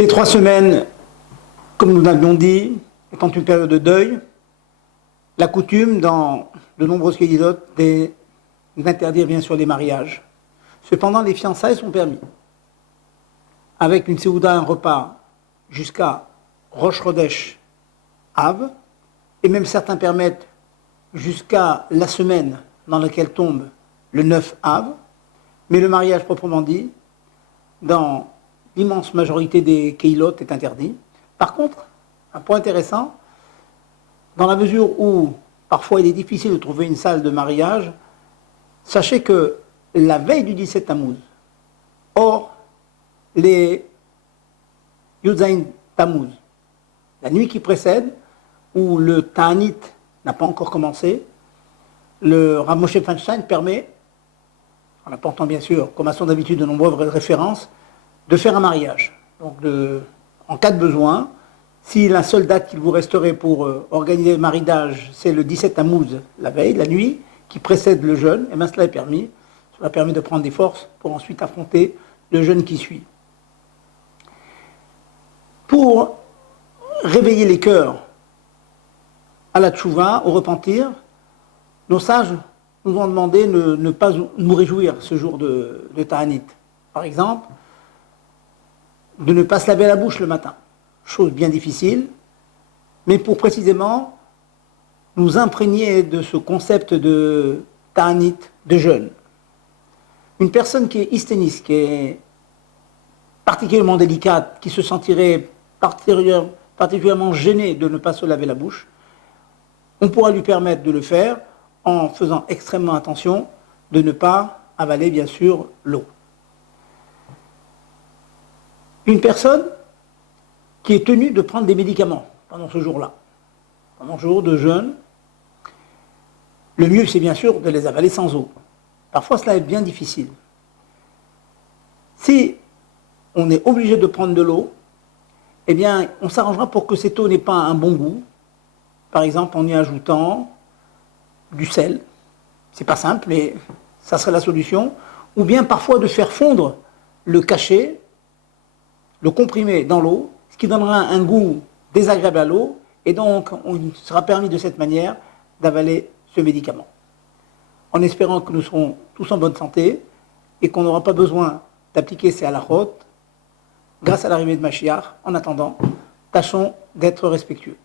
Les 3 semaines, comme nous l'avions dit, étant une période de deuil, la coutume dans de nombreuses kélilotes est d'interdire bien sûr les mariages. Cependant, les fiançailles sont permis. Avec une séouda, un repas, jusqu'à Rosh Chodesh Av, et même certains permettent jusqu'à la semaine dans laquelle tombe le 9 Av, mais le mariage proprement dit, dans l'immense majorité des kéilot, est interdit. Par contre, un point intéressant, dans la mesure où parfois il est difficile de trouver une salle de mariage, sachez que la veille du 17 Tammuz, or les Yudzaïn Tammuz, la nuit qui précède, où le Ta'anit n'a pas encore commencé, le Rav Moshe Feinstein permet, en apportant bien sûr, comme à son habitude, de nombreuses références, de faire un mariage. Donc, en cas de besoin, si la seule date qu'il vous resterait pour organiser le mariage, c'est le 17 Tammuz, la veille, la nuit, qui précède le jeûne, et bien cela est permis. Cela permet de prendre des forces pour ensuite affronter le jeûne qui suit. Pour réveiller les cœurs à la tchouva, au repentir, nos sages nous ont demandé de ne pas nous réjouir ce jour de Ta'anit. Par exemple, de ne pas se laver la bouche le matin. Chose bien difficile, mais pour précisément nous imprégner de ce concept de Ta'anit, de jeûne. Une personne qui est hysténiste, qui est particulièrement délicate, qui se sentirait particulièrement gênée de ne pas se laver la bouche, on pourra lui permettre de le faire en faisant extrêmement attention de ne pas avaler bien sûr l'eau. Une personne qui est tenue de prendre des médicaments pendant ce jour-là, pendant ce jour de jeûne, le mieux c'est bien sûr de les avaler sans eau. Parfois cela est bien difficile. Si on est obligé de prendre de l'eau, eh bien on s'arrangera pour que cette eau n'ait pas un bon goût, par exemple en y ajoutant du sel. C'est pas simple, mais ça serait la solution. Ou bien parfois de faire fondre le cachet, le comprimé dans l'eau, ce qui donnera un goût désagréable à l'eau, et donc on sera permis de cette manière d'avaler ce médicament. En espérant que nous serons tous en bonne santé et qu'on n'aura pas besoin d'appliquer ces halachot grâce à l'arrivée de Mashiach. En attendant, tâchons d'être respectueux.